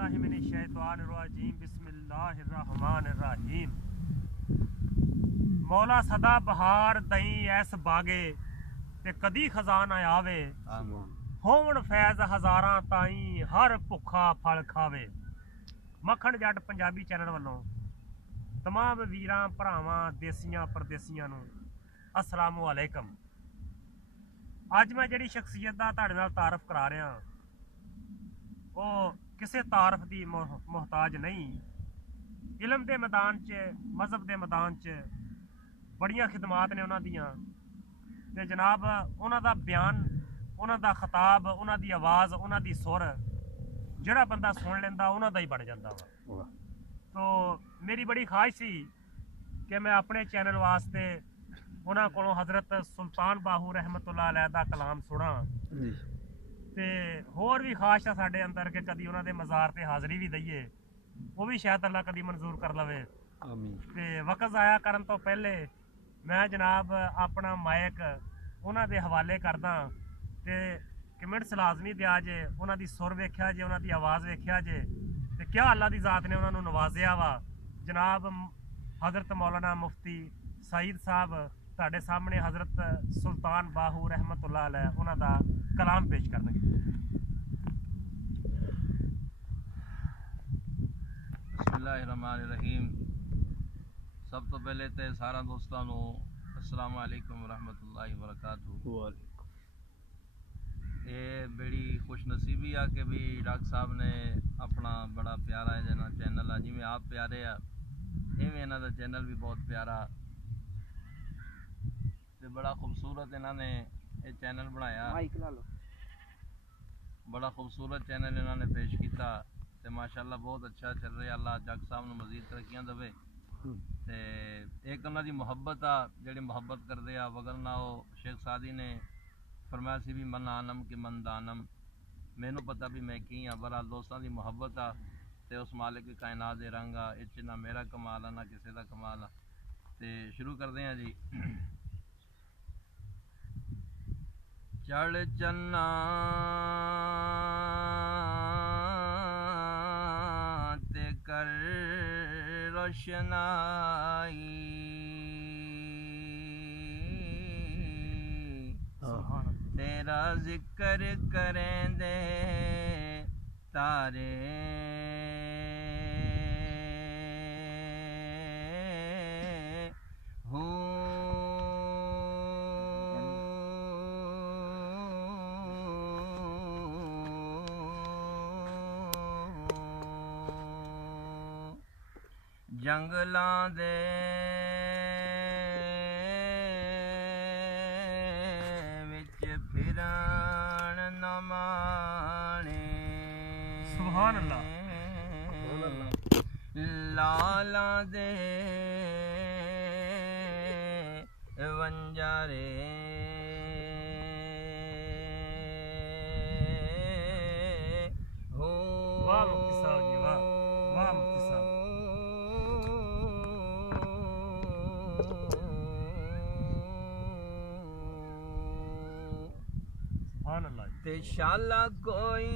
औज़ुबिल्लाहिमिनश्शैतानिर्रजीम बिस्मिल्लाहिर्रहमानिर्रहीम। मौला सदा बहार दई ऐस बागे ते कदी खजाना आवे, होवण फैज़ हज़ारां ताई हर भुखा फल खावे। मक्खण जट पंजाबी चैनल वालों तमाम वीरां भरावां देसियां परदेसियां नूं अस्सलामु अलैकुम। अज मैं जिहड़ी शख्सियत दा तुहाडे नाल तारफ करा रहा वो किसी तारफ की मोहताज नहीं। इलम के मैदान च मजहब के मैदान च बड़िया खिदमात ने उन्हों दियां ते जनाब उन्हों का बयान, उन्हों का खिताब, उन्हों की आवाज़, उन्हों की सुर जिहड़ा बंदा सुन लेंदा उन्हों का ही बन जाता वा। तो मेरी बड़ी ख्वाहिश सी कि मैं अपने चैनल वास्ते उन्होंने कोलों हज़रत सुल्तान बाहू रहमतुल्लाह अलैह दा कलाम सुना ते होर भी ख्वाहिश है साडे अंदर कि कदी उन्होंने मज़ार ते हाज़री भी दईए, वो भी शायद अल्लाह कदी मंजूर कर लवे। ते वक्त ज़ाया करन तो पहले मैं जनाब अपना माइक उन्होंने हवाले करदा ते कमेंट्स लाजमी दिया जे, उन्होंने सुर वेख्या जे, उन्होंने आवाज़ वेख्या जे ते क्या अल्लाह की ज़ात ने उन्होंने नवाजिया वा। जनाब हज़रत मौलाना मुफ्ती सईद साहब तुहाडे सामने हज़रत सुल्तान बाहू रहमतुल्लाह अलैह उन्हों का कलाम पेश करनगे। बिस्मिल्लाहिर्रहमानिर्रहीम। सब तो पहले तो सारा दोस्तों को अस्सलाम वालेकुम रहमतुल्लाहि वबरकातुहू। ये बड़ी खुशनसीबी आ कि भी डॉक्टर साहब ने अपना बड़ा प्यारा है जना चैनल आ, जिमें आप प्यारे आ इवें इन्हों का चैनल भी बहुत प्यारा ते बड़ा खूबसूरत इन्होंने ये चैनल बनाया, बड़ा खूबसूरत चैनल इन्होंने पेश किया ते माशाअल्लाह बहुत अच्छा चल रहा। अल्लाह जग साहब ने मजीद तरक्कियां देवे ते एक उन्होंने मुहब्बत आ जिहड़ी मुहब्बत करते आ, वगरना वो शेख सादी ने फरमाया सी भी मन आनम कि मन दानम, मैनू पता भी मैं की हाँ। बहरहाल दोस्तों की मुहब्बत आ ते उस मालिक कायनात दे रंग आ, इस ना मेरा कमाल आ ना किसी का कमाल आ। ते शुरू करते हैं जी। चढ़ चन्ना ते कर रोशनाई, तेरा जिक्र करें दे तारे, जंगलां दे विच फिरन न माणे, सुभान अल्लाह। लाला दे वंजारे, वाह मुफ्ती साहब जी, वाह वाह मुफ्ती साहब। सुभान अल्लाह। ते शाला कोई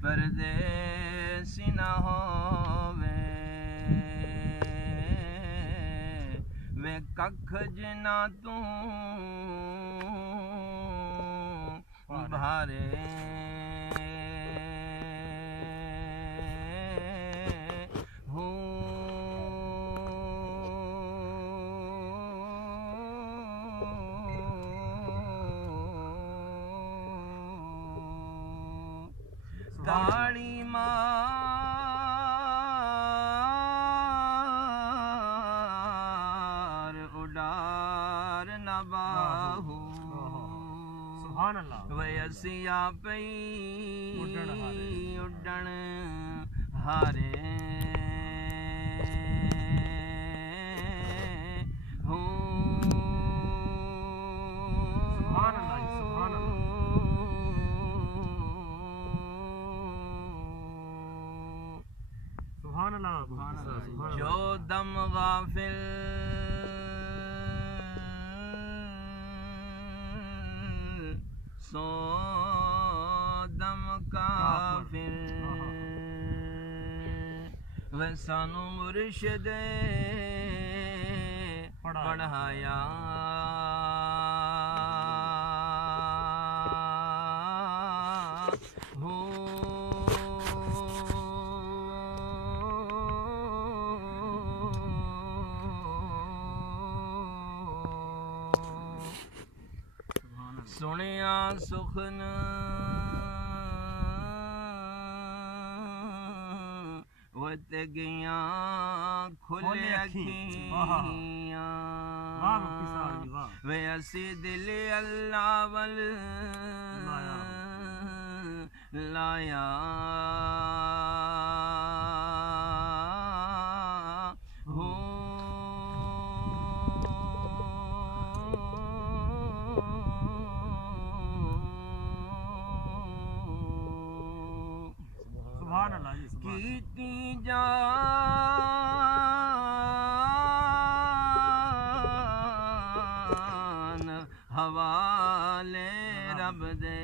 परदेसी ना होवे, वे कख जिना तू भारे, काली मार उडार न बाहू, सुभान अल्लाह। वयसिया पई उडण हारे, सुभान अल्लाह, सुभान अल्लाह। सुभान अल्लाह, सुभान अल्लाह। जो दम गाफिल सो दम काफिर वे सानू मुर्शिद पढ़ाया हो सुनिया सुखन वत गया खुले अखियां वे असी दिल अल्लाह वल लाया हो सुभान अल्लाह जी कीती जा हवाले रब दे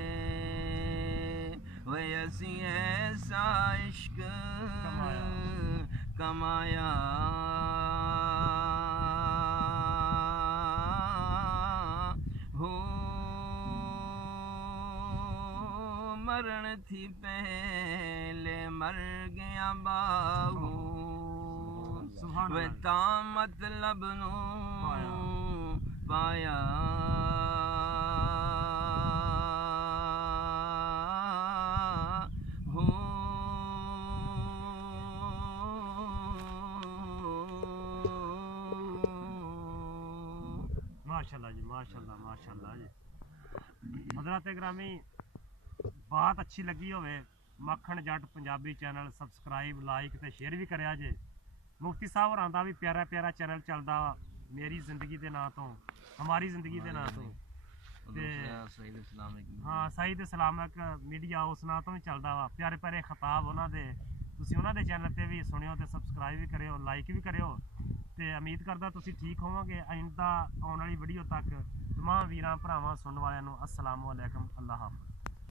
वे असी ऐसा इश्क कमाया हो मरण थी पहले मर गया बाहू वे ता मतलब नू पाया हो माशाल्लाह जी माशाल्लाह माशाल्लाह जी। हज़रात ग्रामी बात अच्छी लगी होवे मक्खन जट पंजाबी चैनल सबसक्राइब लाइक ते शेयर भी करिया जे। मुफ्ती साहब होरां दा भी प्यारा प्यारा चैनल चलदा मेरी जिंदगी दे नां तो हमारी जिंदगी दे नां तो ते हाँ सईद इस्लामिक मीडिया उस नां तो भी चलदा वा। प्यारे प्यारे खिताब उन्हां दे तुसीं उन्हां दे चैनल ते भी सुनियो ते सबसक्राइब भी करियो लाइक भी करियो ते उम्मीद करदा तुसीं ठीक होवोगे। आइंदा आउण वाली वीडियो तक तमाम वीरां भरावां सुनने वालियां नूं अस्सलामु अलैकुम अल्लाह हाफ़िज़।